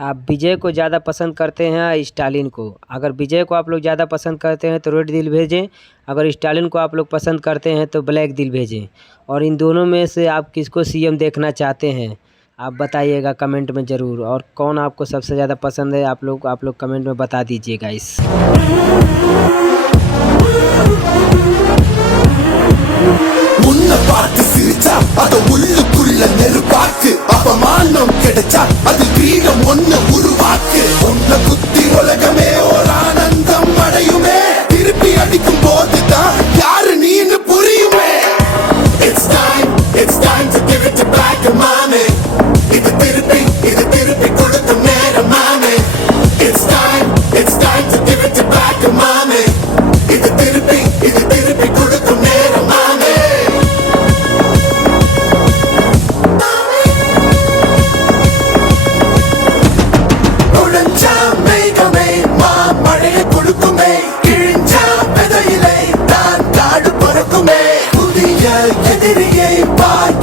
आप विजय को ज़्यादा पसंद करते हैं या स्टालिन को? अगर विजय को आप लोग ज़्यादा पसंद करते हैं तो रेड दिल भेजें, अगर स्टालिन को आप लोग पसंद करते हैं तो ब्लैक दिल भेजें। और इन दोनों में से आप किसको सीएम देखना चाहते हैं आप बताइएगा कमेंट में ज़रूर। और कौन आपको सबसे ज़्यादा पसंद है आप लोग कमेंट में बता दीजिएगा इस உன்னை பார்த்து சிரிச்சா அத உள்ளுக்குள்ள நெருப்பாக்கு, அவமானம் கிடைச்சா அது கிரீடம் ஒண்ணு உருவாக்கு. உன்னை குத்தி உலகமே ஒரு ஆனந்தம் அடையுமே, திருப்பி அடிக்கும் போதுதான் யாரு நீன்னு புரியுமே. It's time to give it to black and mommy. இது திருப்பி கொடுக்கும் நேரம் மாமே. It's time to give it to black and mommy. இது திருப்பி கொடுக்கும் நேரம் மாமே.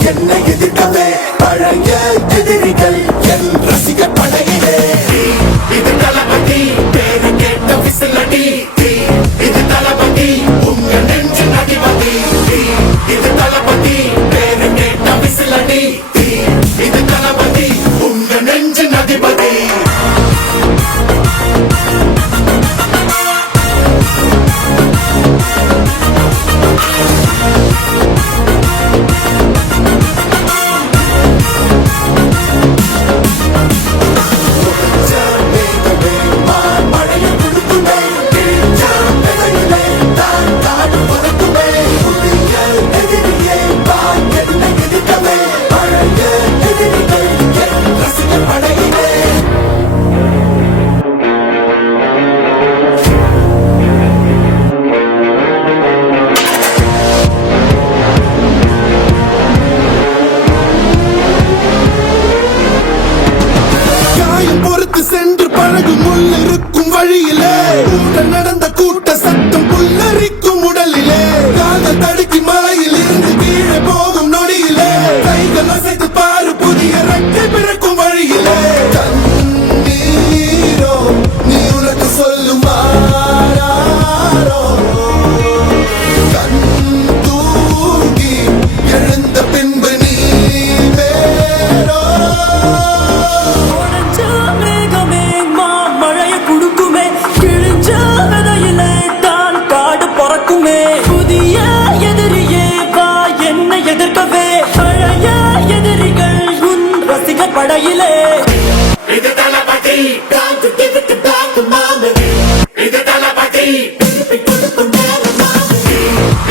என்னை எதிர்க்கவே பழைய எதிரிகள் என் ரசிக படையிலே. இது தளபதி பேரு கேட்ட விசிலடி, இது தளபதி உங்க நெஞ்சு நடிபதி. இது தளபதி பேரு கேட்ட விசிலடி, இது தளபதி உங்க நெஞ்சு நடிபதி. இருக்கும் வழியிலே உடன் நடந்த கூட்ட சத்தம் புல்லரிக்கும் உடலிலே, காதல் தடுக்கி மலையில் இருந்து கீழே போகும் நொடியிலே, கைகள் அசைத்து பாரு புதிய ரெக்கை பிறக்கும் வழியிலே. கண்ணீரோ நீ உனக்கு சொல்லுமாறோ, கண் தூங்கி எழுந்த பின்பு நீ வேறோ. படையிலே இது தளபதி time to give it to back to mommy. இது தளபதி கொடுக்கும் நேரம் மாமே.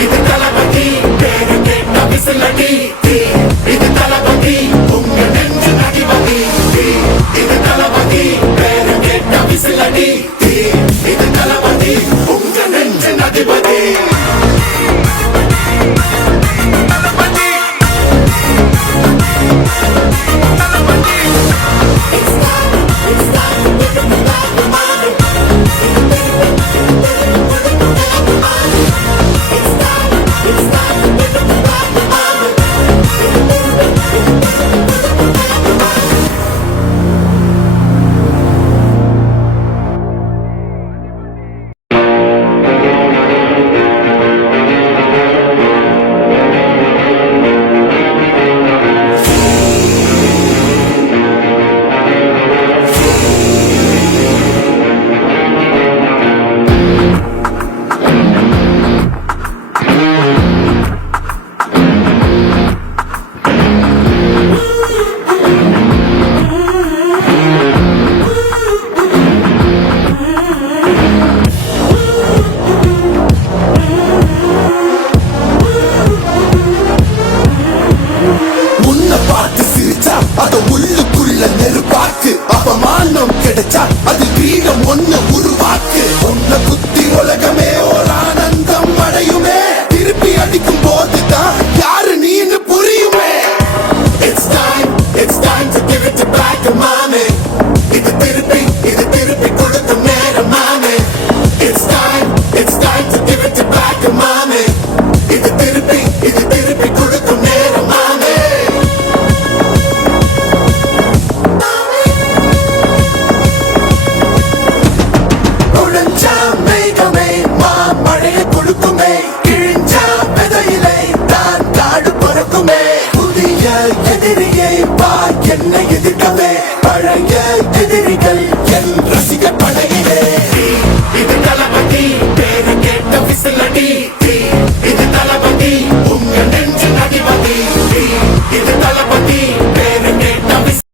இது தளபதி பேரு கேட்ட விசிலடி, இது தளபதி உங்க நெஞ்சு நடிபதி. இது தளபதி பேரு கேட்ட விசிலடி, இது தளபதி உங்க நெஞ்சு நடிபதி. அவமானம் கிடைச்சா அது கிரீடம் ஒண்ணு உருவாக்கு. உன்னை குத்தி உலகமே ஒரு ஆனந்தம் அடையுமே, திருப்பி அடிக்கும் போதுதான் யாரு நீன்னு புரியுமே. It's time to give it to black and mommy. இது திருப்பி கொடுக்கும் நேரம் மாமே. It's time to give it to black and mommy. இது திருப்பி கொடுக்கும் நேரம் மாமே. பழைய எதிரியை வா என்னை எதிர்க்கவே பழைய எதிரிகள் என் ரசிக